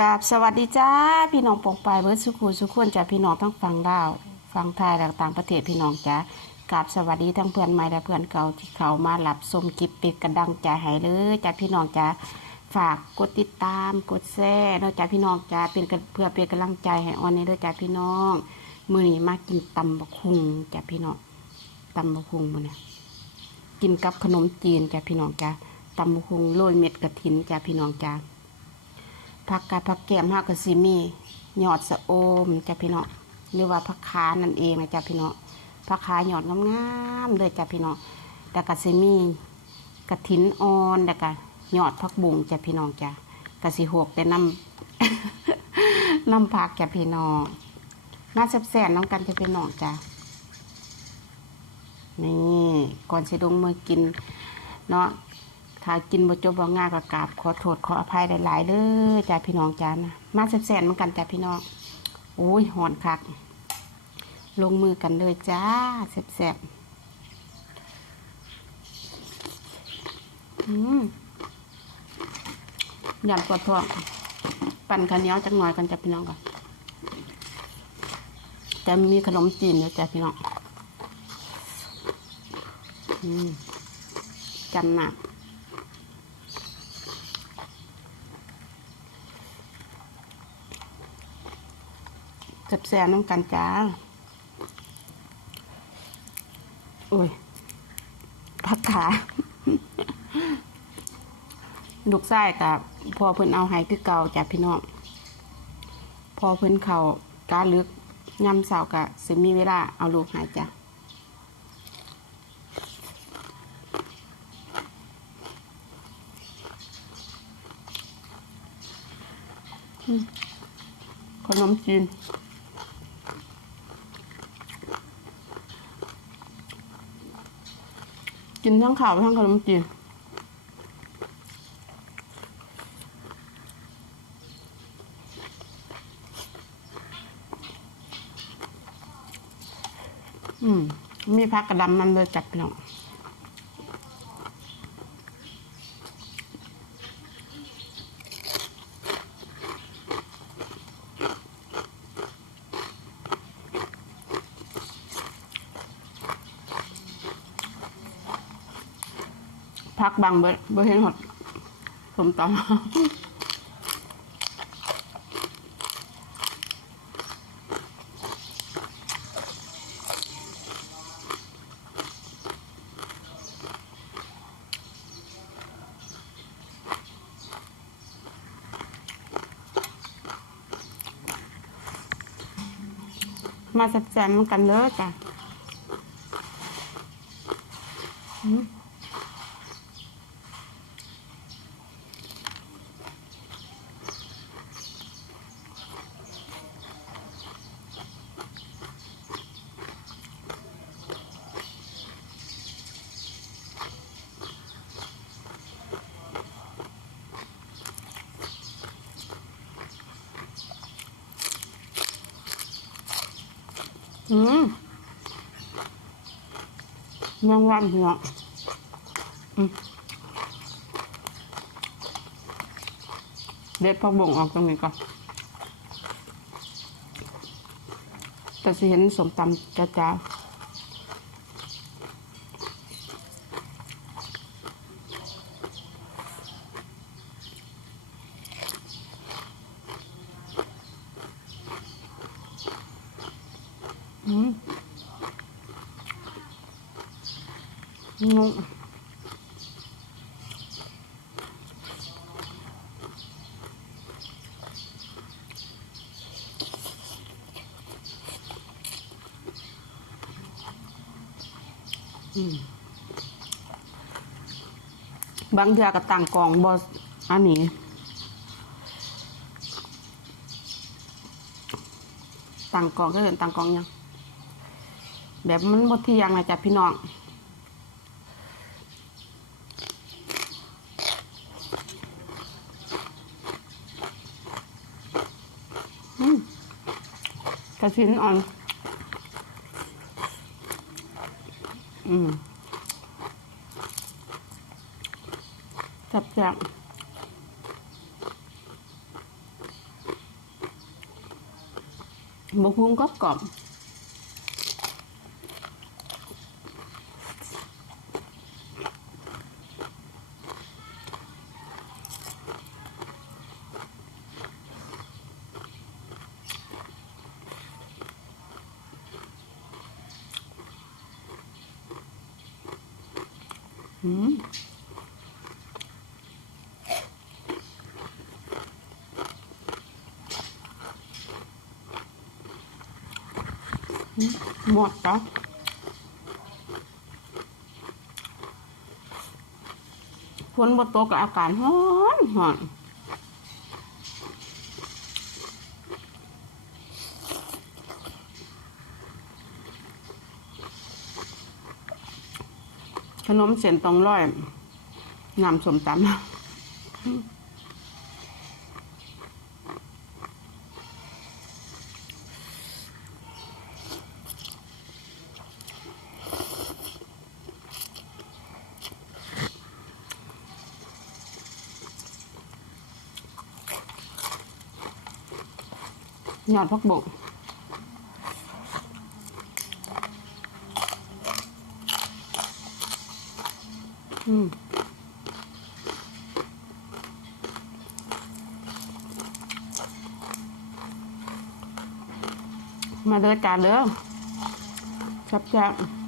กับสวัสดีจ้าพี่น้องปองปายเบิร์ดสุขุสุขวนจ้าพี่น้องทั้งฟังดาวฟังไทยและต่างประเทศพี่น้องจ้ากับสวัสดีทั้งเพื่อนใหม่และเพื่อนเก่าที่เขามาหลับชมกิบปิดกระดังใจหายเลยจ้าพี่น้องจ้าฝากกดติดตามกดแชร์เนาะจ้าพี่น้องจ้าเป็นเพื่อเป็นกำลังใจให้ออนนี้ด้วยจ้าพี่น้องมือนี้มากินตำบักคุงจ้าพี่น้องตำบักคุงมื้อนี้กินกับขนมจีนจ้าพี่น้องจ้าตำบักคุงโรยเม็ดกระถินจ้าพี่น้องจ้า ผักกาดผักแก้มห้ากะสิมีหยอดสะโอมจ้ะพี่น้องหรือว่าผักขานั่นเองนะจ้ะพี่น้องผักขาหยอดงามๆเลยจ้ะพี่น้องแต่กะสิมีกระถินอ่อนแล้วก็หยอดผักบุ้งจ้ะพี่น้องจ้ะกะสิหกแต่น้ำน้ำผักจ้ะพี่น้องน่าแซ่บๆน้องกันจ้ะพี่น้องจ้ะนี่ก่อนสิลงมือกินเนาะ ถ้ากินบ่จบบ่ง่ายก็กราบขอโทษขออภัยหลายๆเด้อจ้าพี่น้องจ้านะมาแซ่บๆเหมือนกันจ้าพี่น้องโอ้ยหอนคัก ลงมือกันเลยจ้าแซ่บๆอืมยำตัวทองปั่นข้าวเหนียวจักหน่อยกันจ้าพี่น้องก่อนแต่มีขนมจีนด้วยจ้าพี่น้อง อืมจำหนัก แซมน้ำกันจ้าโอ้ยพักขาลูกไส้กับพอเพิ่นเอาให้คือเก่าจ้ะพี่น้องพอเพิ่นเขากาลึกย่ำเสากะสิมีเวลาเอาลูกหายจ้ะอืมขนมจีน กินทั้งข้าวทั้งขนมจีนอืม มีพักกระดำมันเลยจัดพี่น้อง บังเบิดเบิดเห็นหดสมตำมาแซ่บๆกันเลยจ้ะ อืมอืมยังวันหัวอืมเด็ดพอกบ่งออกตรงนี้ก่อน แต่สิเห็นสมตำจ้าๆาอืมงงอืมบางเทือกับต่างกล่องบออันนี้ต่างกล่องก็เห็นต่างกล่องยัง แบบมันหมดที่ยงนะจ๊ะพี่น้องกระชินอ่อน อืมจับจับบกหุ้งกรอบกรอบ หมดแล้วฝนบนตกับอาการห้อนห้อน นมเส้นตองร้อยน้ำสมตำยอดพักบุก อืมมาเด้อจานเด้อจับจับๆ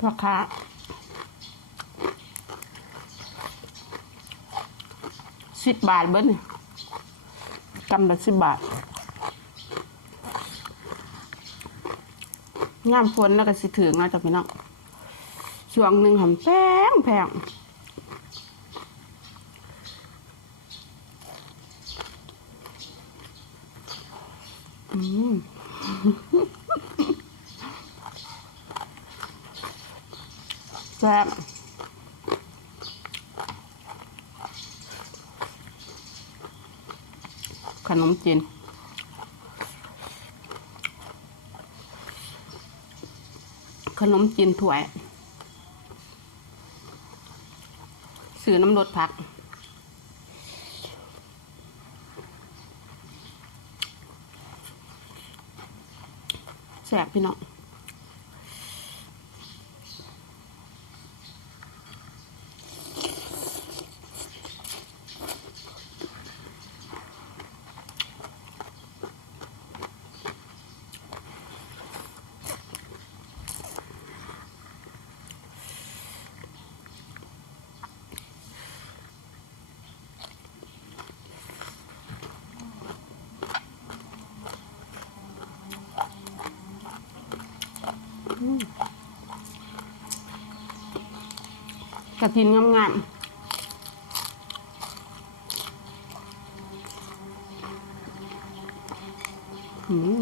พ่อค้าสิบบาทเบิ้ลกำละสิบบาท งามฝนแล้วก็สิถึงนะจ๊ะพี่น้องช่วงหนึ่งหอมแพงแพงอืม แซ่บขนมจีนขนมจีนถ้วยสื่อน้ำรสผักแซ่บพี่น้อง กระถินงามๆอืม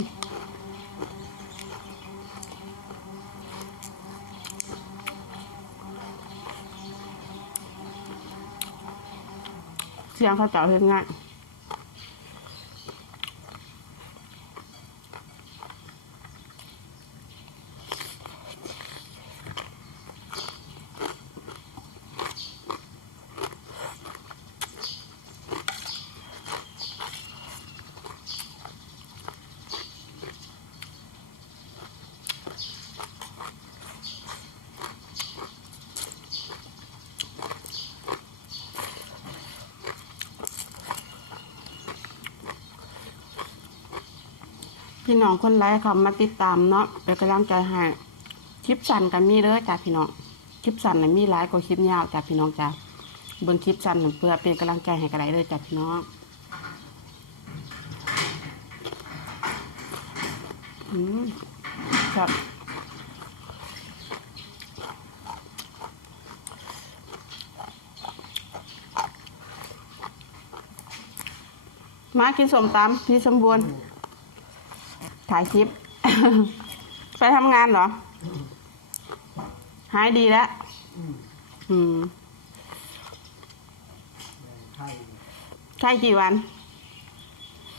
เสียงเขาเจ้าเห็นง่าย พี่น้องคนไลค์เขามาติดตามเนาะเป็นกำลังใจให้คลิปสั้นกันมีเด้อจ้ะพี่น้องคลิปสั้นน่ะมีหลายกว่าคลิปยาวจ้ะพี่น้องจ้ะเบิ่งคลิปสั้นเพื่อเป็นกำลังใจให้กันได้เด้อจ้ะพี่น้องอืมครับมากินสมตำพี่สมบูรณ์ ถ่ายคลิป ไปทำงานเหรอ หายดีแล้ว อืมอืมไข่ใช่กี่วัน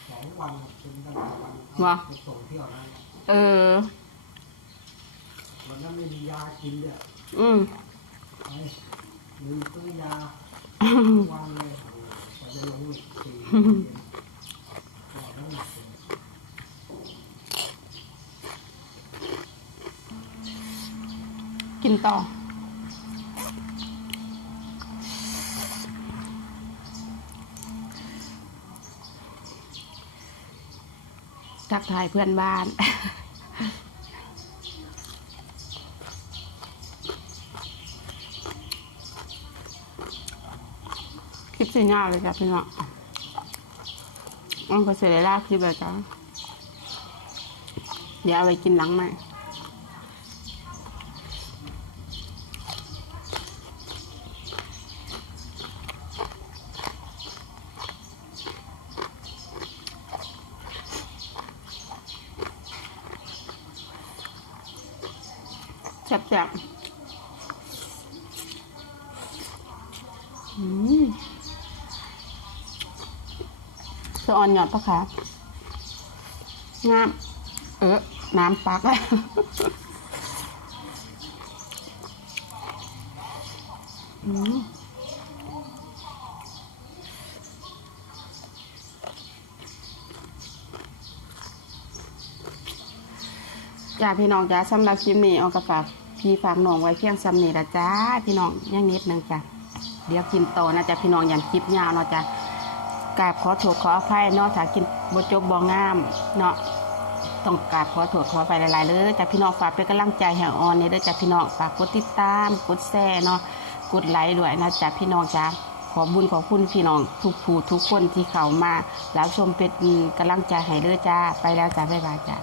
สองวันเป็นตั้งแต่วันวะไปส่งเที่ยวนั้นเออ วันนั้นไม่มียากินเนี่ยอืมไปลืมซื้อยาวันเลยโอ้โหกว่าจะลงอีกสี่เย็นก่อนนั้นหนักเลย กินต่อ ทักทายเพื่อนบ้านคลิปสีหน้าเลยจ้ะพี่น้องมันก็เสร็จแล้วคลิปแล้วจ้ะเดี๋ยวเอาไปกินหลังใหม่ แซ่บๆอืมสะออนหยอดปะคะงาม เออ น้ำปักอืม จ้าพี่น้องจ้าสำหรับคลิปนี้เอากระฝากพี่ฝากน้องไว้เพียงซ้ำนี่ละจ้าพี่น้องยังนิดนึงจ้ะเดี๋ยวกินโตนะจ้ะพี่น้องอย่างคลิปยาวเนาะจ้ะกราบขอโทษขออภัยเนาะถ้ากินบจบบ่งงามเนาะต้องกราบขอโทษขออภัยหลายๆเลยจ้ะพี่น้องฝากเป็นกำลังใจให้ออนนี่เด้อจ้ะพี่น้องฝากกดติดตามกดแชร์เนาะกดไลค์ด้วยนะจ้ะพี่น้องจ้าขอบุญขอบคุณพี่น้องทุกผู้ทุกคนที่เข้ามาแล้วชมเป็นกำลังใจให้เด้อจ้าไปแล้วจ้าบ๊ายบายจ้า